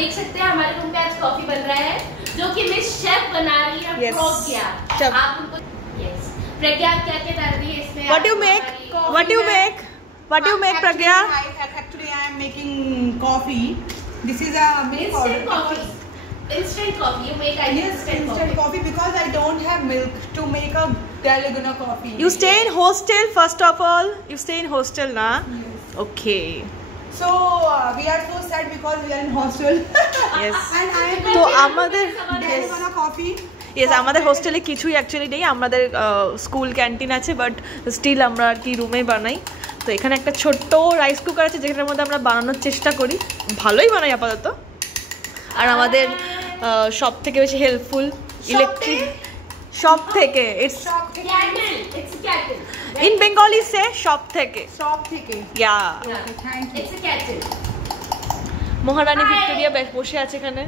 देख सकते हैं हमारे रूम में आज कॉफी बन रहा है, जो कि मिस शेफ बना रही है प्रज्ञा। आप उनको प्रज्ञा आप क्या क्या डाल रही है इसमें? What do you make? What do you make? What do you make, Pragya? Actually, I am making coffee. This is a instant coffee. Instant coffee. You make instant coffee because I don't have milk to make a dalgona coffee. You stay in hostel first of all. You stay in hostel, na? Yes. Okay. So we are so sad because we are in hostel. Yes. And I am तो আমাদের dalgona coffee. Yes, আমাদের হোস্টেলে কিছুই actually নেই। আমাদের school canteen আছে, but still আমরা আর কি রুমে বানাই। তো এখানে একটা ছোট্ট রাইস কুকার আছে যেখানের মধ্যে আমরা বানানোর চেষ্টা করি, ভালোই বানাই আপাতত। আর আমাদের সব থেকে বেশি হেল্পফুল ইলেকট্রিক, সব থেকে ইটস kettle. ইন বেঙ্গলি সে সব থেকে ইয়া মহারানী ভিক্টোরিয়া বসে আছে এখানে।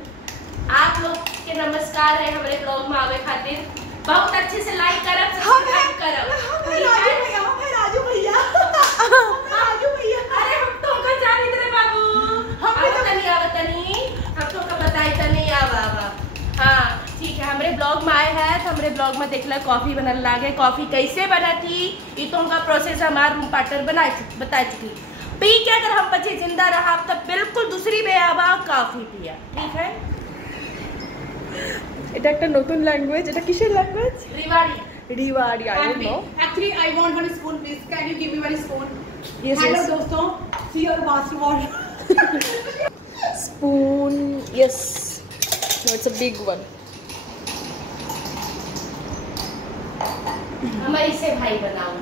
आप लोग के नमस्कार है हमारे ब्लॉग में आवे खातिर। बहुत अच्छे से लाइक करब, सब्सक्राइब करब। राजू भैया अरे हम तो का जानी तेरे बाबू, हम तनी हम तो का बताई तनी आवा। हाँ ठीक है, हमारे ब्लॉग में आए हैं तो हमारे ब्लॉग में देखला कॉफी बनने लागे। कॉफी कैसे बना थी ये तो उनका प्रोसेस हमारे रूम पार्टनर बता चुकी। पी के अगर हम बचे जिंदा रहा तब बिल्कुल दूसरी बेआबा कॉफी पिया, ठीक है? এটা একটা নতুন ল্যাঙ্গুয়েজ। এটা কিসের language? Rewari. Rewari. I don't know. Actually, I want one spoon, please. Can you give me one spoon? Yes, Hello, yes. दोस्तों. See your basketball. Spoon. Yes. No, it's a big one. हमारे से भाई बनाओ।